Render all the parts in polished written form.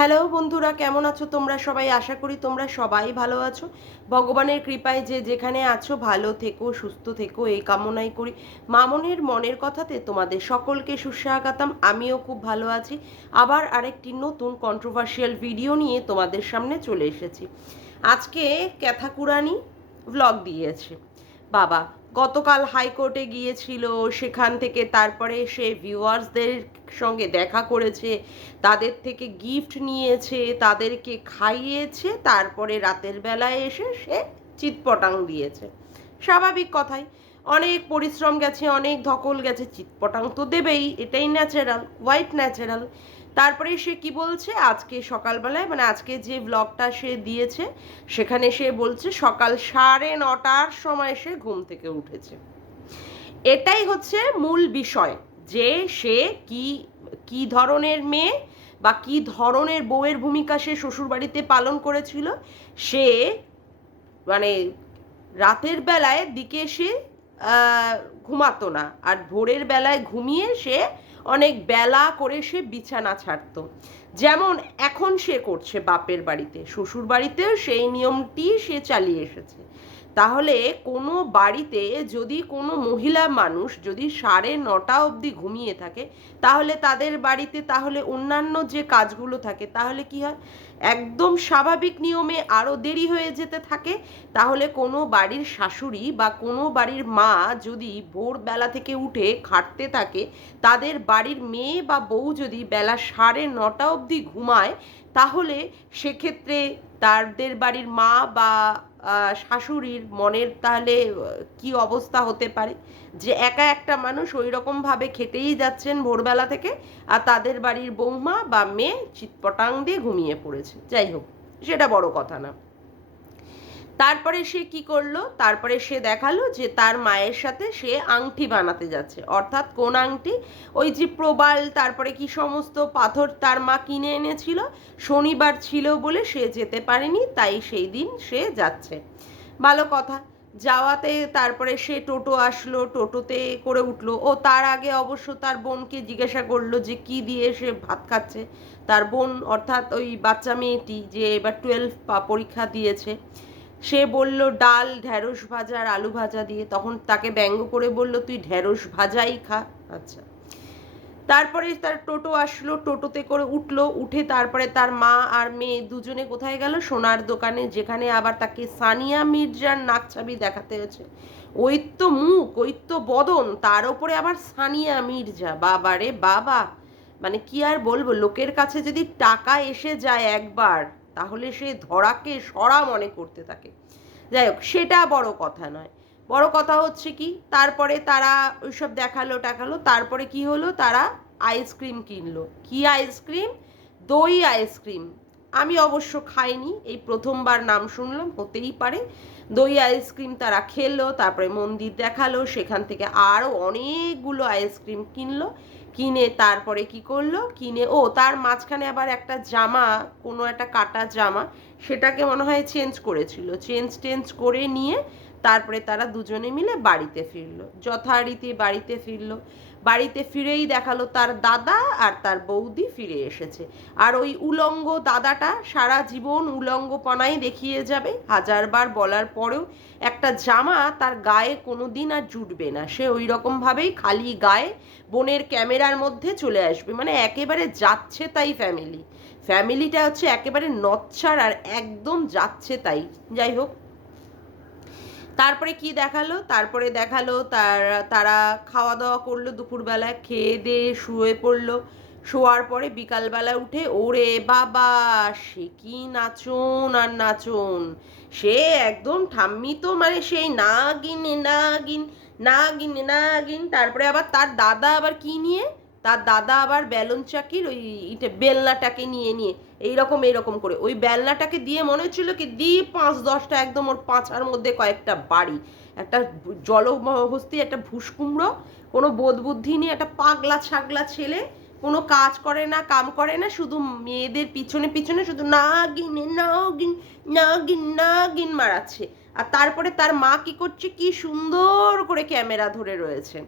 Hello বন্ধুরা, কেমন আছো তোমরা সবাই? আশা করি তোমরা সবাই ভালো আছো। ভগবানের কৃপায় যে যেখানে আছো ভালো থেকো, সুস্থ থেকো, এই কামনাই করি। মামনের মনের কথাতে তোমাদের সকলকে সুস্বাগতম। আমিও খুব ভালো আছি। আবার আরেকটি নতুন কন্ট্রোভার্সিয়াল ভিডিও নিয়ে তোমাদের সামনে চলে এসেছি। আজকে ক্যাথাকুরানি ভ্লগ দিয়েছে বাবা। গতকাল হাইকোর্টে গিয়েছিল, সেখান থেকে তারপরে সে ভিউয়ার্সদের সঙ্গে দেখা করেছে, তাদের থেকে গিফট নিয়েছে, তাদেরকে খাইয়েছে, তারপরে রাতের বেলায় এসে সে চিৎপটাং দিয়েছে। স্বাভাবিক কথাই, অনেক পরিশ্রম গেছে, অনেক ধকল গেছে, চিৎপটাং তো দেবেই, এটাই ন্যাচারাল, হোয়াইট ন্যাচারাল। তারপরে সে কি বলছে আজকে সকালবেলায়, মানে আজকে যে ব্লগটা সে দিয়েছে সেখানে সে বলছে সকাল 9:30টার সময় সে ঘুম থেকে উঠেছে। এটাই হচ্ছে মূল বিষয়, যে সে কি কি ধরনের মেয়ে বা কি ধরনের বউয়ের ভূমিকা সে শ্বশুরবাড়িতে পালন করেছিল। সে মানে রাতের বেলায় দিকে সে ঘুমাতো না, আর ভোরের বেলায় ঘুমিয়ে সে অনেক বেলা করে সে বিছানা ছাড়তো, যেমন এখন সে করছে বাপের বাড়িতে। শ্বশুর বাড়িতেও সেই নিয়মটি সে চালিয়ে এসেছে। তাহলে কোনো বাড়িতে যদি কোনো মহিলা মানুষ যদি 9:30 অবধি ঘুমিয়ে থাকে, তাহলে তাদের বাড়িতে তাহলে অন্যান্য যে কাজগুলো থাকে তাহলে কি হয়? একদম স্বাভাবিক নিয়মে আরও দেরি হয়ে যেতে থাকে। তাহলে কোনো বাড়ির শাশুড়ি বা কোনো বাড়ির মা যদি ভোরবেলা থেকে উঠে খাটতে থাকে, তাদের বাড়ির মেয়ে বা বউ যদি বেলা 9:30 অবধি ঘুমায়, তাহলে সেক্ষেত্রে তাদের বাড়ির মা বা শাশুড়ির মনের তাহলে কি অবস্থা হতে পারে, যে একা একটা মানুষ ওই রকমভাবে খেটেই যাচ্ছেন ভোরবেলা থেকে, আর তাদের বাড়ির বৌমা বা মেয়ে চিৎপটাং দিয়ে ঘুমিয়ে পড়েছে। যাই হোক, সেটা বড় কথা না। তারপরে সে কি করলো? তারপরে সে দেখালো যে তার মায়ের সাথে সে আংটি বানাতে যাচ্ছে। অর্থাৎ কোন আংটি? ওই যে প্রবাল, তারপরে কি সমস্ত পাথর তার মা কিনে এনেছিল, শনিবার ছিল বলে সে যেতে পারেনি, তাই সেই দিন সে যাচ্ছে। ভালো কথা। যাওয়াতে তারপরে সে টোটো আসলো, টোটোতে করে উঠলো। ও তার আগে অবশ্য তার বোনকে জিজ্ঞাসা করলো যে কি দিয়ে সে ভাত খাচ্ছে। তার বোন অর্থাৎ ওই বাচ্চা মেয়েটি যে এবার 12 পরীক্ষা দিয়েছে, সে বলল ডাল, ঢ্যাঁড়স ভাজা আর আলু ভাজা দিয়ে। তখন তাকে ব্যঙ্গ করে বলল তুই ঢ্যাঁড়স ভাজাই খা। আচ্ছা। তারপরে তার টোটো আসলো, টোটোতে করে উঠলো, উঠে তারপরে তার মা আর মেয়ে দুজনে কোথায় গেল? সোনার দোকানে, যেখানে আবার তাকে সানিয়া মির্জার নাকছাবি দেখাতে হয়েছে। ওই তো মুখ, ওই তো বদন, তার ওপরে আবার সানিয়া মির্জা। বাবা রে বাবা, মানে কি আর বলবো, লোকের কাছে যদি টাকা এসে যায় একবার, তাহলে সে ধরাকে সরা মনে করতে থাকে। যাই হোক, সেটা বড় কথা নয়। বড় কথা হচ্ছে কি, তারপরে তারা ওইসব দেখালো টাকালো, তারপরে কি হলো, তারা আইসক্রিম কিনলো। কি আইসক্রিম? দই আইসক্রিম। আমি অবশ্য খাইনি, এই প্রথমবার নাম শুনলাম, হতেই পারে। দই আইসক্রিম তারা খেলো, তারপরে মন্দির দেখালো, সেখান থেকে আরও অনেকগুলো আইসক্রিম কিনলো। কিনে তারপরে কি করলো, কিনে তার মাঝখানে আবার একটা জামা, কোনো একটা কাটা জামা, সেটাকে মনে হয় চেঞ্জ করেছিল, চেঞ্জ করে নিয়ে তারপরে তারা দুজনে মিলে বাড়িতে ফিরলো। যথারীতি বাড়িতে ফিরলো। বাড়িতে ফিরেই দেখালো তার দাদা আর তার বৌদি ফিরে এসেছে। আর ওই উলঙ্গ দাদাটা সারা জীবন উলঙ্গপনাই দেখিয়ে যাবে, হাজারবার বলার পরেও একটা জামা তার গায়ে কোনো দিন আর জুটবে না। সে ওই রকমভাবেই খালি গায়ে বোনের ক্যামেরার মধ্যে চলে আসবে, মানে একেবারে যাচ্ছে তাই ফ্যামিলিটা হচ্ছে একেবারে নচ্ছার, আর একদম যাচ্ছে তাই। যাই হোক, তারপরে কি দেখালো? তারপরে দেখালো তারা খাওয়া দাওয়া করলো, দুপুরবেলায় খেয়ে দিয়ে শুয়ে পড়লো। শোয়ার পরে বিকালবেলা উঠে ওরে বাবা, সে কি নাচন আর নাচন! সে একদম ঠাম্মি তো, মানে সেই নাগিন নাগিন নাগিন নাগিন। তারপরে আবার তার দাদা আবার কি নিয়ে, তার দাদা আবার বেলুন চাকির ওই বেলনাটাকে নিয়ে এইরকম করে ওই বেলনাটাকে দিয়ে মনে হচ্ছিল কি 5-10টা একদম ওর পাছার মধ্যে কয়েকটা বাড়ি। একটা জলহস্তি, একটা ভুসকুমড়ো, কোনো বোধ বুদ্ধি নিয়ে একটা পাগলা ছাগলা ছেলে, কোনো কাজ করে না, কাম করে না, শুধু মেয়েদের পিছনে পিছনে শুধু নাগিন নাগিন নাগিন নাগিন মারাচ্ছে। আর তারপরে তার মা কি করছে, কি সুন্দর করে ক্যামেরা ধরে রয়েছে।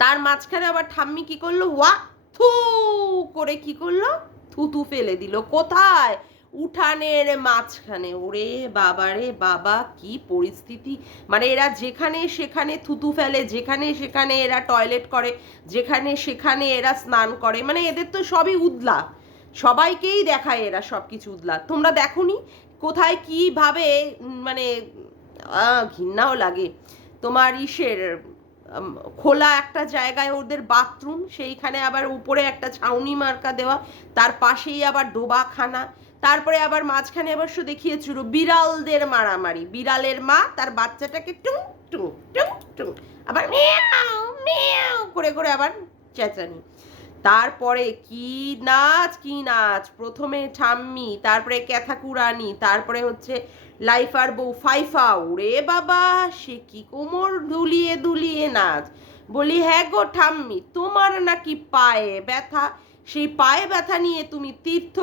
তার মাঝখানে আবার ঠাম্মি কি করলো, ওয়া থু করে কি করলো, থুতু ফেলে দিল কোথায়? উঠানের মাঝখানে। ওরে বাবা রে বাবা, কি পরিস্থিতি! মানে এরা যেখানে সেখানে থুতু ফেলে, যেখানে সেখানে এরা টয়লেট করে, যেখানে সেখানে এরা স্নান করে, মানে এদের তো সবই উদলা, সবাইকেই দেখায় এরা সবকিছু উদলা। তোমরা দেখোনি কোথায় কিভাবে মানে ঘৃণাও লাগে। তোমার ইসের খোলা একটা জায়গায় ওদের বাথরুম, সেইখানে আবার উপরে একটা ছাউনি মার্কা দেওয়া, তার পাশেই আবার ডোবাখানা, তারপরে আবার মাঝখানে অবশ্য দেখিয়েছিল বিড়ালদের মারামারি, বিড়ালের মা তার বাচ্চাটাকে টুং টুং টুং টুং আবার মিয়াও মিয়াও করে করে আবার চেঁচানি। তারপরে কি নাচ কি নাচ, প্রথমে ঠাম্মি, তারপরে ক্যাথাকুরানি, তারপরে হচ্ছে লাইফার বউ ফাইফা। ওরে বাবা, সে কি কোমর দুলিয়ে দুলিয়ে নাচ। বলি হ্যাঁ গো ঠাম্মি, তোমার নাকি পায়ে ব্যথা, সেই পায়ে ব্যথা নিয়ে তুমি তীর্থ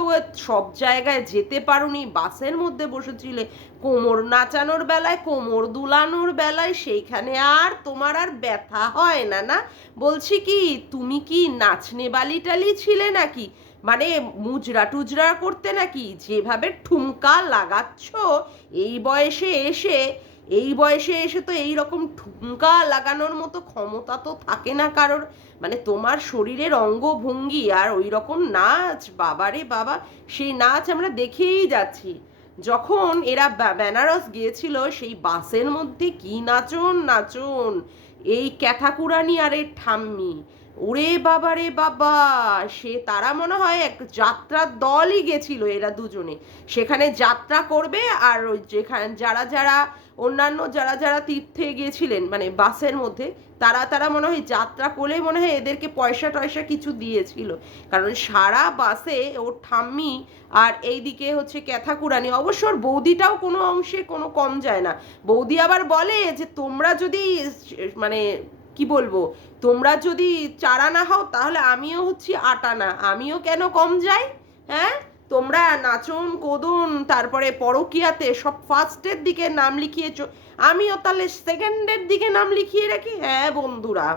সব জায়গায় যেতে পারোনি, বাসের মধ্যে বসেছিলে, কোমর নাচানোর বেলায়, কোমর দুলানোর বেলায় সেইখানে আর তোমার আর ব্যথা হয় না? না বলছি কি, তুমি কি নাচনে বালি টালি ছিলে নাকি? মানে মুজরা টুজরা করতে নাকি? যেভাবে ঠুমকা লাগাচ্ছ এই বয়সে এসে, এই বয়সে এসে তো এইরকম ঠুমকা লাগানোর মতো ক্ষমতা তো থাকে না কারোর। মানে তোমার শরীরের অঙ্গভঙ্গি আর ওই রকম নাচ, বাবারে বাবা, সেই নাচ আমরা দেখেই যাচ্ছি। যখন এরা বেনারস গিয়েছিল সেই বাসের মধ্যে কি নাচন নাচন, এই ক্যাথাকুরানি আর এই ঠাম্মি, ওরে বাবা রে বাবা, সে তারা মনে হয় এক যাত্রার দলই গেছিল এরা দুজনে, সেখানে যাত্রা করবে। আর যেখানে যারা যারা অন্যান্য যারা যারা তীর্থে গিয়েছিলেন মানে বাসের মধ্যে, তারা তারা মনে হয় যাত্রা করলে মনে হয় এদেরকে পয়সা টয়সা কিছু দিয়েছিল, কারণ সারা বাসে ওর ঠাম্মি আর এইদিকে হচ্ছে ক্যাথাকুরানি, অবশ্য ওর বৌদিটাও কোনো অংশে কোনো কম যায় না। বৌদি আবার বলে যে তোমরা যদি মানে কি বলবো, তোমরা যদি চারা না হও তাহলে আমিও হচ্ছি আটানা, আমিও কেন কম যাই? হ্যাঁ, তোমরা নাচন কোদন তারপরে পরকিয়াতে সব ফার্স্টের দিকে নাম লিখিয়েছো, আমিও তাহলে সেকেন্ডের দিকে নাম লিখিয়ে রাখি? হ্যাঁ বন্ধুরা,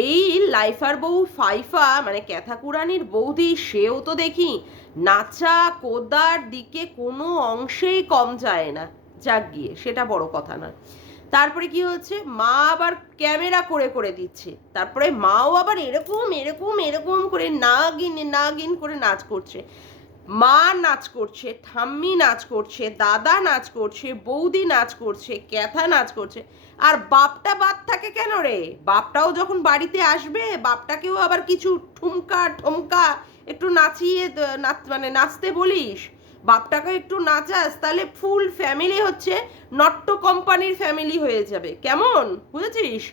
এই লাইফার বউ ফাইফা মানে ক্যাথাকুরানির বৌদি, সেও তো দেখি নাচা কোদার দিকে কোনো অংশেই কম যায় না। যাক গিয়ে, সেটা বড় কথা না। তারপরে কি হচ্ছে, মা আবার ক্যামেরা করে করে দিচ্ছে, তারপরে মাও আবার এরকম এরকম এরকম করে নাগিন নাগিন করে নাচ করছে। মা নাচ করছে, ঠাম্মি নাচ করছে, দাদা নাচ করছে, বৌদি নাচ করছে, ক্যাথা নাচ করছে, আর বাপটা বাদ থাকে কেন রে? বাপটাও যখন বাড়িতে আসবে বাপটাকেও আবার কিছু ঠুমকা ঠমকা একটু নাচিয়ে মানে নাচতে বলিস, বাপটাকে একটু নাচাস, তাহলে ফুল ফ্যামিলি হচ্ছে নট্য কোম্পানির ফ্যামিলি হয়ে যাবে, কেমন বুঝেছিস?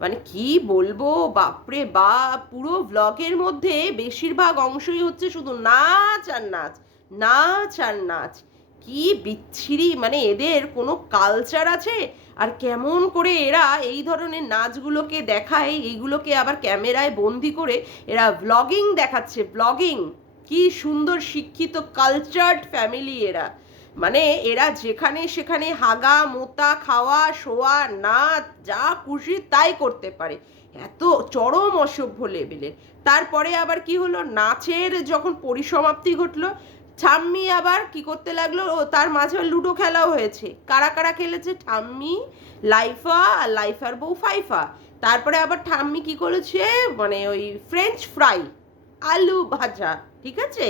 মানে কি বলবো, বাপরে বাপ, পুরো ব্লগের মধ্যে বেশিরভাগ অংশই হচ্ছে শুধু নাচ আর নাচ, নাচ আর নাচ। কি বিচ্ছিরি, মানে এদের কোনো কালচার আছে? আর কেমন করে এরা এই ধরনের নাচগুলোকে দেখায়, এইগুলোকে আবার ক্যামেরায় বন্দি করে এরা ব্লগিং দেখাচ্ছে, ব্লগিং। কি সুন্দর শিক্ষিত কালচার্ড ফ্যামিলি এরা, মানে এরা যেখানে সেখানে হাগা মোতা খাওয়া শোয়া নাচ যা খুশি তাই করতে পারে, এত চরম অসভ্য লেভেলের। তারপরে আবার কি হলো, নাচের যখন পরিসমাপ্তি ঘটলো, ঠাম্মি আবার কি করতে লাগলো, তার মাঝে লুডো খেলাও হয়েছে। কারা কারা খেলেছে? ঠাম্মি, লাইফা আর লাইফার বউ ফাইফা। তারপরে আবার ঠাম্মি কি করেছে, মানে ওই ফ্রেঞ্চ ফ্রাই, আলু ভাজা, ঠিক আছে,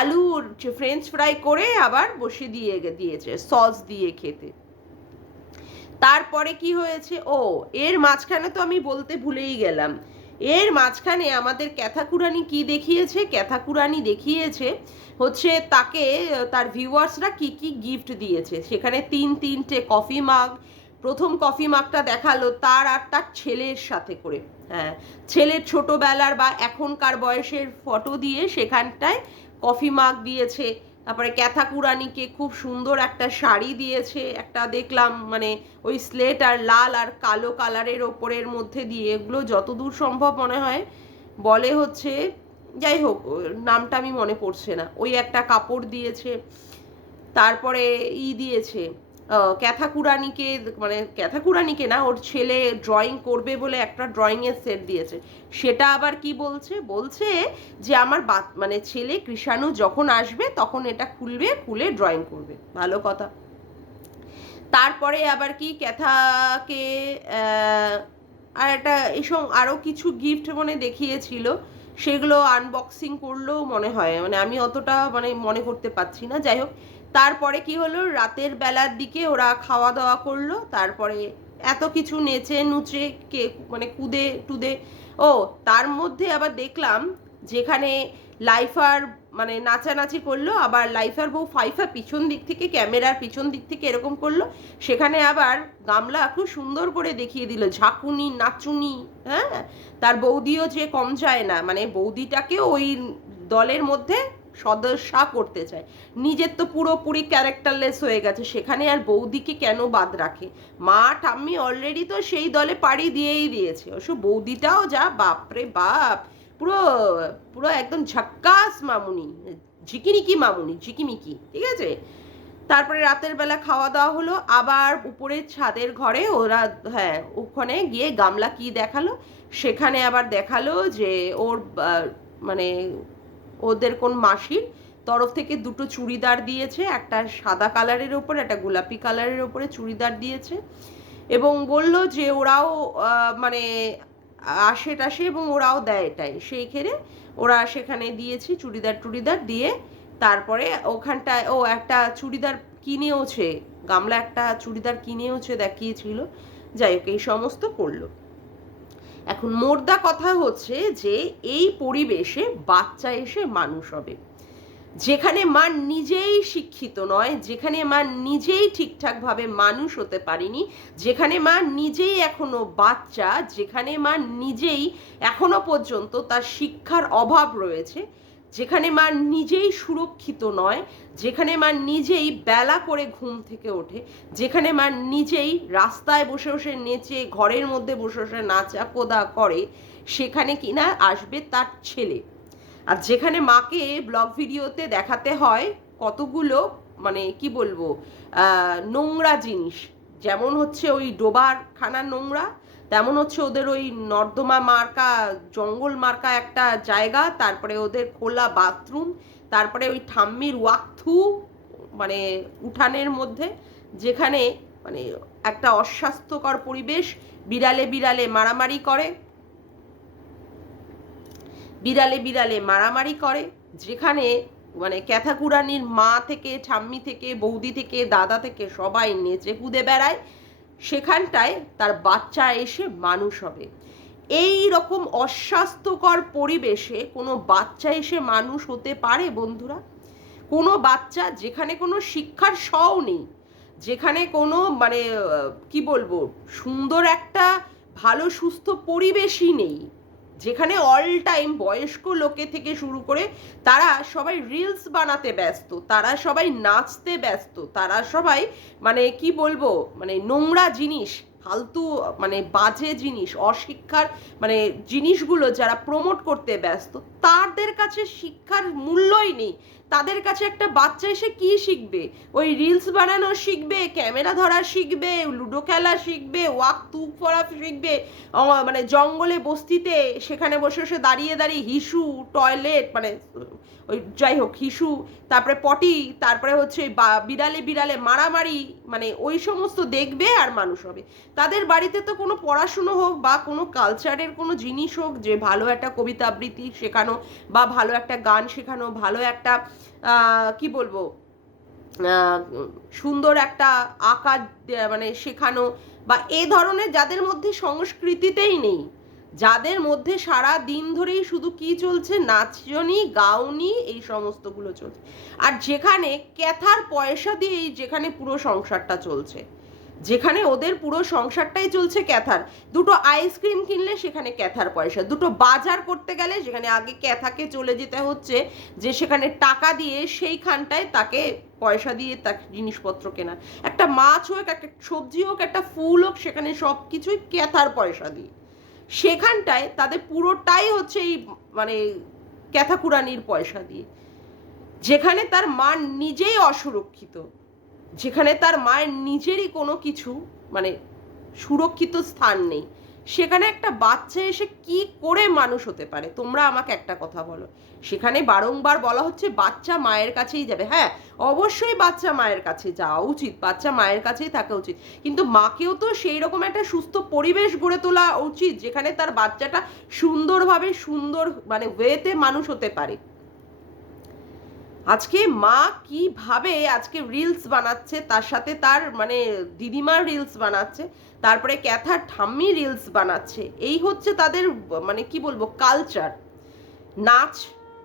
আলুর ফ্রেঞ্চ ফ্রাই করে আবার বসে দিয়েছে সস দিয়ে খেতে। তারপরে কি হয়েছে, ও এর মাঝখানে তো আমি বলতে ভুলেই গেলাম, এর মাঝখানে আমাদের ক্যাথাকুরানি কি দেখিয়েছে, ক্যাথাকুরানি দেখিয়েছে হচ্ছে তাকে তার ভিউয়ার্সরা কি কি গিফট দিয়েছে। সেখানে তিনটে কফি মাগ, প্রথম কফি মাগটা দেখালো তার আর তার ছেলের সাথে করে, হ্যাঁ, ছেলের ছোটবেলার বা এখনকার বয়সের ফটো দিয়ে সেখানটায় কফি মাগ দিয়েছে। তারপরে ক্যাথাকুরানিকে খুব সুন্দর একটা শাড়ি দিয়েছে, একটা দেখলাম মানে ওই স্লেট আর লাল আর কালো কালারের ওপরের মধ্যে দিয়ে, এগুলো যতদূর সম্ভব মনে হয় বলে হচ্ছে, যাই হোক নামটা আমি মনে পড়ছে না, ওই একটা কাপড় দিয়েছে। তারপরে দিয়েছে ক্যাথাকুরানিকে, মানে ক্যাথাকুরানিকে না, ওর ছেলে ড্রয়িং করবে বলে একটা ড্রয়িংয়ের সেট দিয়েছে। সেটা আবার কি বলছে, বলছে যে আমার মানে ছেলে কৃষাণু যখন আসবে তখন এটা খুলবে, খুলে ড্রয়িং করবে। ভালো কথা। তারপরে আবার কি ক্যাথাকে আর একটা এইসব আরও কিছু গিফট মানে দেখিয়েছিল, সেগুলো আনবক্সিং করলেও মনে হয়, মানে আমি অতটা মানে মনে করতে পারছি না। যাই হোক, তারপরে কি হলো, রাতের বেলার দিকে ওরা খাওয়া দাওয়া করলো, তারপরে এত কিছু নেচে নুচে কে মানে কুদে টুদে। ও, তার মধ্যে আবার দেখলাম যেখানে লাইফার মানে নাচানাচি করলো, আবার লাইফার বউ ফাইফা পিছন দিক থেকে, ক্যামেরার পিছন দিক থেকে এরকম করলো, সেখানে আবার গামলা খুব সুন্দর করে দেখিয়ে দিল ঝাঁকুনি নাচুনি। হ্যাঁ, তার বৌদিও যে কম যায় না, মানে বৌদিটাকে ওই দলের মধ্যে সদস্যা করতে চায়, নিজের তো পুরোপুরি ক্যারেক্টারলেস হয়ে গেছে, সেখানে আর বৌদিকে কেন বাদ রাখে? মা ঠাম্মি অলরেডি তো সেই দলে পাড়ি দিয়েই দিয়েছে, অবশ্য বৌদিটাও যা বাপরে বাপ, পুরো পুরো একদম ঝাক্কাস মামুনি, ঝিকিমিকি মামুনি, ঝিকিমিকি, ঠিক আছে। তারপরে রাতের বেলা খাওয়া দাওয়া হলো, আবার উপরের ছাদের ঘরে ওরা, হ্যাঁ, ওখানে গিয়ে গামলা কি দেখালো, সেখানে আবার দেখালো যে ওর মানে ওদের কোন মাসির তরফ থেকে দুটো চুড়িদার দিয়েছে, একটা সাদা কালারের ওপরে, একটা গোলাপি কালারের ওপরে চুড়িদার দিয়েছে, এবং বলল যে ওরাও মানে আসে টাসে এবং ওরাও দেয় এটাই, সেই খেরে ওরা সেখানে দিয়েছে চুড়িদার টুড়িদার দিয়ে। তারপরে ওখানটায় ও একটা চুড়িদার কিনেওছে, গামলা একটা চুড়িদার কিনেওছে দেখিয়েছিল। যাই হোক, এই সমস্ত করলো। এখন মোদ্দা কথা হচ্ছে যে এই পরিবেশে বাচ্চা এসে মানুষ হবে, যেখানে মা নিজেই শিক্ষিত নয়, যেখানে মা নিজেই ঠিকঠাকভাবে মানুষ হতে পারেনি, যেখানে মা নিজেই এখনো বাচ্চা, যেখানে মা নিজেই এখনো পর্যন্ত তার শিক্ষার অভাব রয়েছে, যেখানে মা নিজেই সুরক্ষিত নয়, যেখানে মা নিজেই বেলা করে ঘুম থেকে ওঠে, যেখানে মা নিজেই রাস্তায় বসে বসে নেচে, ঘরের মধ্যে বসে বসে নাচা কোদা করে, সেখানে কিনা আসবে তার ছেলে। আর যেখানে মাকে ব্লগ ভিডিওতে দেখাতে হয় কতগুলো মানে কি বলবো নোংরা জিনিস, যেমন হচ্ছে ওই ডোবার খানার নোংরা, তেমন হচ্ছে ওদের ওই নর্দমা মার্কা, জঙ্গল মার্কা একটা জায়গা, তারপরে ওদের খোলা বাথরুম, তারপরে ওই ঠাম্মির ওয়াকথু মানে উঠানের মধ্যে, যেখানে মানে একটা অস্বাস্থ্যকর পরিবেশ, বিড়ালে বিড়ালে মারামারি করে, বিড়ালে বিড়ালে মারামারি করে, যেখানে মানে ক্যাথাকুরানির মা থেকে, ঠাম্মি থেকে, বৌদি থেকে, দাদা থেকে সবাই নেচে কুদে বেড়ায়, সেখানটায় তার বাচ্চা এসে মানুষ হবে। এই রকম অস্বাস্থ্যকর পরিবেশে কোনো বাচ্চা এসে মানুষ হতে পারে বন্ধুরা? কোনো বাচ্চা যেখানে কোনো শিক্ষার সও নেই, যেখানে কোনো মানে কি বলবো সুন্দর একটা ভালো সুস্থ পরিবেশই নেই, যেখানে অল টাইম বয়স্ক লোকে থেকে শুরু করে তারা সবাই রিলস বানাতে ব্যস্ত, তারা সবাই নাচতে ব্যস্ত, তারা সবাই মানে কি বলবো মানে নোংরা জিনিস, ফালতু মানে বাজে জিনিস, অশিক্ষার মানে জিনিসগুলো যারা প্রমোট করতে ব্যস্ত, তাদের কাছে শিক্ষার মূল্যই নেই। তাদের কাছে একটা বাচ্চা এসে কি শিখবে? ওই রিলস বানানো শিখবে, ক্যামেরা ধরা শিখবে, লুডো খেলা শিখবে, ওয়াক তুক পড়া শিখবে, মানে জঙ্গলে বস্তিতে সেখানে বসে বসে দাঁড়িয়ে দাঁড়িয়ে হিসু, টয়লেট মানে ওই যাই হোক হিসু, তারপরে পটি, তারপরে হচ্ছে বিড়ালে বিড়ালে মারামারি, মানে ওই সমস্ত দেখবে আর মানুষ হবে। তাদের বাড়িতে তো কোনো পড়াশুনো হোক বা কোনো কালচারের কোনো জিনিস হোক, যে ভালো একটা কবিতা আবৃত্তি শেখানো বা ভালো একটা গান শেখানো, ভালো একটা কি বলবো সুন্দর একটা আঁকা মানে শেখানো, বা এ ধরনের যাদের মধ্যে সংস্কৃতিতেই নেই, যাদের মধ্যে সারা দিন ধরেই শুধু কি চলছে, নাচনি গাউনি এই সমস্তগুলো চলছে, আর যেখানে ক্যাথার পয়সা দিয়েই যেখানে পুরো সংসারটা চলছে, যেখানে ওদের পুরো সংসারটাই চলছে ক্যাথার, দুটো আইসক্রিম কিনলে সেখানে ক্যাথার পয়সা, দুটো বাজার করতে গেলে যেখানে আগে ক্যাথাকে চলে যেতে হচ্ছে যে সেখানে টাকা দিয়ে সেইখানটায় তাকে পয়সা দিয়ে তার জিনিসপত্র কেনা, একটা মাছ হোক, একটা সবজি হোক, একটা ফুল হোক, সেখানে সব কিছুই ক্যাথার পয়সা দিয়ে, সেখানটায় তাদের পুরোটাই হচ্ছে এই মানে ক্যাথাকুরানির পয়সা দিয়ে, যেখানে তার মা নিজেই অসুরক্ষিত, যেখানে তার মায়ের নিজেরই কোনো কিছু মানে সুরক্ষিত স্থান নেই, সেখানে একটা বাচ্চা এসে কি করে মানুষ হতে পারে? তোমরা আমাকে একটা কথা বলো। সেখানে বারংবার বলা হচ্ছে বাচ্চা মায়ের কাছেই যাবে। হ্যাঁ, অবশ্যই বাচ্চা মায়ের কাছে যাওয়া উচিত, বাচ্চা মায়ের কাছেই থাকা উচিত, কিন্তু মাকেও তো সেই রকম একটা সুস্থ পরিবেশ গড়ে তোলা উচিত যেখানে তার বাচ্চাটা সুন্দরভাবে সুন্দর মানে ওয়েতে মানুষ হতে পারে। আজকে মা কিভাবে আজকে রিলস বানাচ্ছে, তার সাথে তার মানে দিদিমার রিলস বানাচ্ছে, তারপরে ক্যাথার ঠাম্মি রিলস বানাচ্ছে, এই হচ্ছে তাদের মানে কি বলবো কালচার। নাচ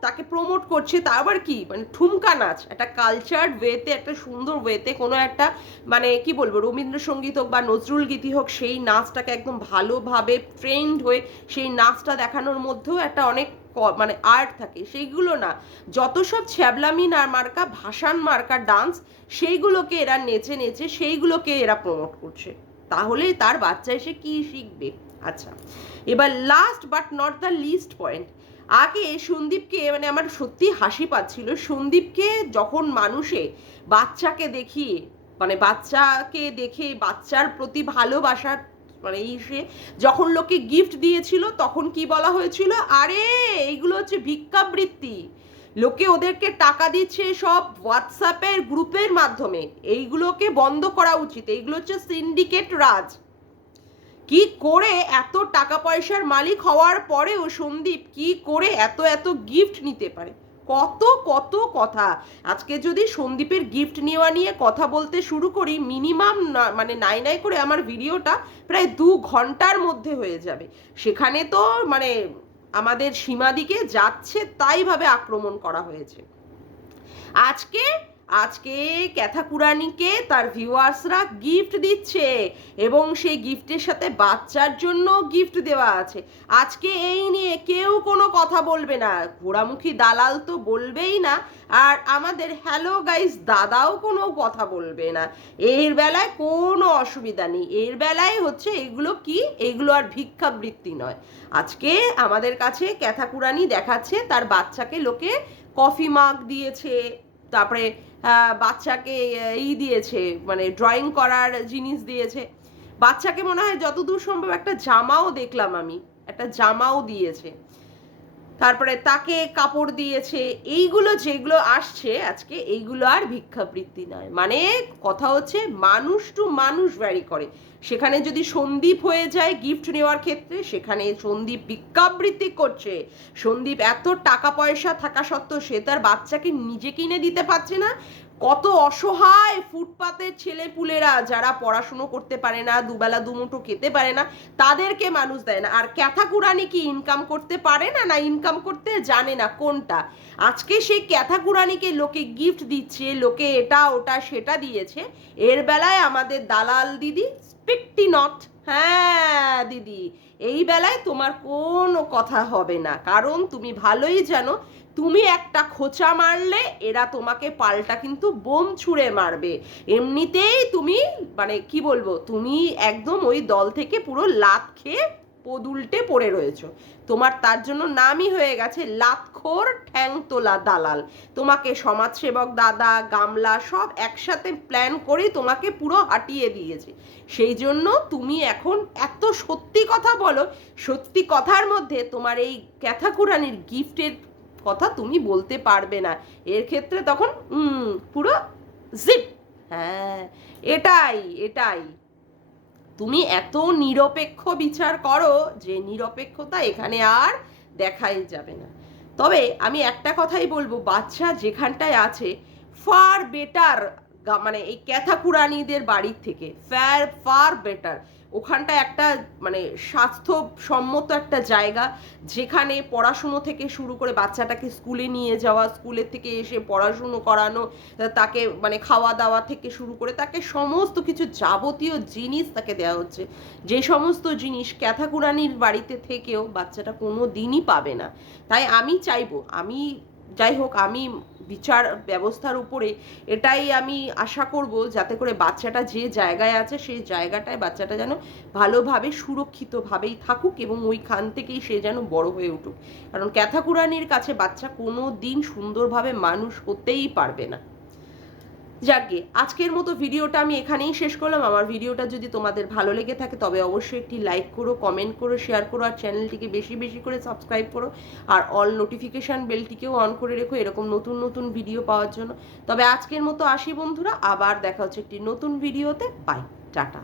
তাকে প্রমোট করছে, তা আবার কি মানে ঠুমকা নাচ, একটা কালচার্ড ওয়েতে, একটা সুন্দর ওয়েতে, কোনো একটা মানে কি বলবো রবীন্দ্রসঙ্গীত হোক বা নজরুল গীতি হোক, সেই নাচটাকে একদম ভালোভাবে ট্রেন্ড হয়ে সেই নাচটা দেখানোর মধ্যেও একটা অনেক মানে আর্ট থাকে, সেইগুলো না, যত সব ছ্যাবলামি না মার্কা ভাসান মার্কা ডান্স, সেইগুলোকে এরা নেচে নেচে সেইগুলোকে এরা প্রমোট করছে। তাহলে তার বাচ্চা এসে কি শিখবে? আচ্ছা, এবার last but not the least point, আগে সন্দীপকে মানে আমার সত্যি হাসি পাচ্ছিল, সন্দীপকে যখন মানুষে বাচ্চাকে দেখিয়ে মানে বাচ্চাকে দেখে বাচ্চার প্রতি ভালোবাসার মানে সে যখন লোকে গিফট দিয়েছিল তখন কি বলা হয়েছিল, আরে এইগুলো হচ্ছে ভিক্ষাবৃত্তি, লোকে ওদেরকে টাকা দিচ্ছে সব হোয়াটসঅ্যাপের গ্রুপের মাধ্যমে, এইগুলোকে বন্ধ করা উচিত, এইগুলো হচ্ছে সিন্ডিকেট রাজ। কি করে এত টাকা পয়সার মালিক হওয়ার পরেও সন্দীপ কি করে এত এত গিফট নিতে পারে? কত কত কথা। আজকে যদি সন্দীপের গিফট নেওয়া নিয়ে কথা বলতে শুরু করি, মিনিমাম মানে নাই নাই করে আমার ভিডিওটা প্রায় 2 ঘন্টার মধ্যে হয়ে যাবে। সেখানে তো মানে আমাদের সীমাদিকে যাচ্ছে তাই ভাবে আক্রমণ করা হয়েছে। আজকে আজকে ক্যাথাকুরানিকে তার ভিউয়ার্সরা গিফট দিচ্ছে এবং সেই গিফটের সাথে বাচ্চার জন্য গিফট দেওয়া আছে। আজকে এই নিয়ে কেউ কোনো কথা বলবে না, ঘোড়ামুখী দালাল তো বলবেই না, আর আমাদের হ্যালো গাইস দাদাও কোনো কথা বলবে না। এর বেলায় কোনো অসুবিধা নেই, এর বেলায় হচ্ছে এগুলো কি, এগুলো আর ভিক্ষাবৃত্তি নয়। আজকে আমাদের কাছে ক্যাথাকুরানি দেখাচ্ছে তার বাচ্চাকে লোকে কফি মাগ দিয়েছে, তারপরে বাচ্চাকে দিয়েছে মানে ড্রয়িং করার জিনিস দিয়েছে, বাচ্চাকে মনে হয় যতদূর সম্ভব একটা জামাও দেখলাম আমি, একটা জামাও দিয়েছে, তারপরে তাকে কাপড় দিয়েছে। এইগুলো যেগুলো আসছে আজকে, এইগুলো আর ভিক্ষাবৃত্তি নয়। মানে কথা হচ্ছে মানুষ টু মানুষ ভ্যারি করে। সেখানে যদি সন্দীপ হয়ে যায় গিফট নেওয়ার ক্ষেত্রে, সেখানে সন্দীপ ভিক্ষাবৃত্তি করছে। সন্দীপ এত টাকা পয়সা থাকা সত্ত্বেও সে তার বাচ্চাকে নিজে কিনে দিতে পারছে না। কত অসহায় ফুটপাতের ছেলেপুলেরা যারা পড়াশুনো করতে পারে না, দুবেলা দুমুঠো খেতে পারে না, তাদেরকে মানুষ দেয় না। আর ক্যাথাকুরানি কি ইনকাম করতে পারে না, না ইনকাম করতে জানে না, কোনটা? আজকে সেই ক্যাথাকুরানিকে লোকে গিফট দিচ্ছে, লোকে এটা ওটা সেটা দিয়েছে, এর বেলায় আমাদের দালাল দিদি স্পিকটি নট। হ্যাঁ দিদি, এই বেলায় তোমার কোনো কথা হবে না, কারণ তুমি ভালোই জানো তুমি একটা খোঁচা মারলে এরা তোমাকে পাল্টা কিন্তু বোম ছুঁড়ে মারবে। এমনিতেই তুমি মানে কি বলবো, তুমি একদম ওই দল থেকে পুরো লাত খেয়ে পদুলটে পড়ে রয়েছো। তোমার তার জন্য নামই হয়ে গেছে লাতখোর ঠ্যাংতোলা দালাল। তোমাকে সমাজসেবক দাদা গামলা সব একসাথে প্ল্যান করে তোমাকে পুরো হাঁটিয়ে দিয়েছে। সেই জন্য তুমি এখন এত সত্যি কথা বলো, সত্যি কথার মধ্যে তোমার এই ক্যাথাকুরানির গিফটের কথা তুমি বলতে পারবে না, এর ক্ষেত্রে তখন পুরো জিপ। হ্যাঁ, এটাই এটাই তুমি এত নিরপেক্ষ বিচার করো যে নিরপেক্ষতা এখানে আর দেখাই যাবে না। তবে আমি একটা কথাই বলবো, বাচ্চা যেখানটায় আছে ফার বেটার মানে এই ক্যাথাকুরানিদের বাড়ির থেকে ফার ফার বেটার। ওখানটায় একটা মানে স্বাস্থ্যসম্মত একটা জায়গা, যেখানে পড়াশুনো থেকে শুরু করে বাচ্চাটাকে স্কুলে নিয়ে যাওয়া, স্কুলের থেকে এসে পড়াশুনো করানো, তাকে মানে খাওয়া দাওয়া থেকে শুরু করে তাকে সমস্ত কিছু যাবতীয় জিনিস তাকে দেওয়া হচ্ছে, যে সমস্ত জিনিস ক্যাথাকুরানির বাড়িতে থেকেও বাচ্চাটা কোনো দিনই পাবে না। তাই আমি চাইবো, আমি যাই হোক আমি বিচার ব্যবস্থার উপরে এটাই আমি আশা করব, যাতে করে বাচ্চাটা যে জায়গায় আছে সেই জায়গাটায় বাচ্চাটা যেন ভালোভাবে সুরক্ষিতভাবেই থাকুক এবং ওইখান থেকেই সে যেন বড় হয়ে উঠুক। কারণ ক্যাথাকুরানির কাছে বাচ্চা কোনো দিন সুন্দরভাবে মানুষ হতেই পারবে না। যাকগে, আজকের মতো ভিডিওটা আমি এখানেই শেষ করলাম। আমার ভিডিওটা যদি তোমাদের ভালো লেগে থাকে তবে অবশ্যই একটি লাইক করো, কমেন্ট করো, শেয়ার করো, আর চ্যানেলটিকে বেশি বেশি করে সাবস্ক্রাইব করো, আর অল নোটিফিকেশান বেলটিকেও অন করে রেখো এরকম নতুন নতুন ভিডিও পাওয়ার জন্য। তবে আজকের মতো আসি বন্ধুরা, আবার দেখা হচ্ছে একটি নতুন ভিডিওতে। Bye, tata.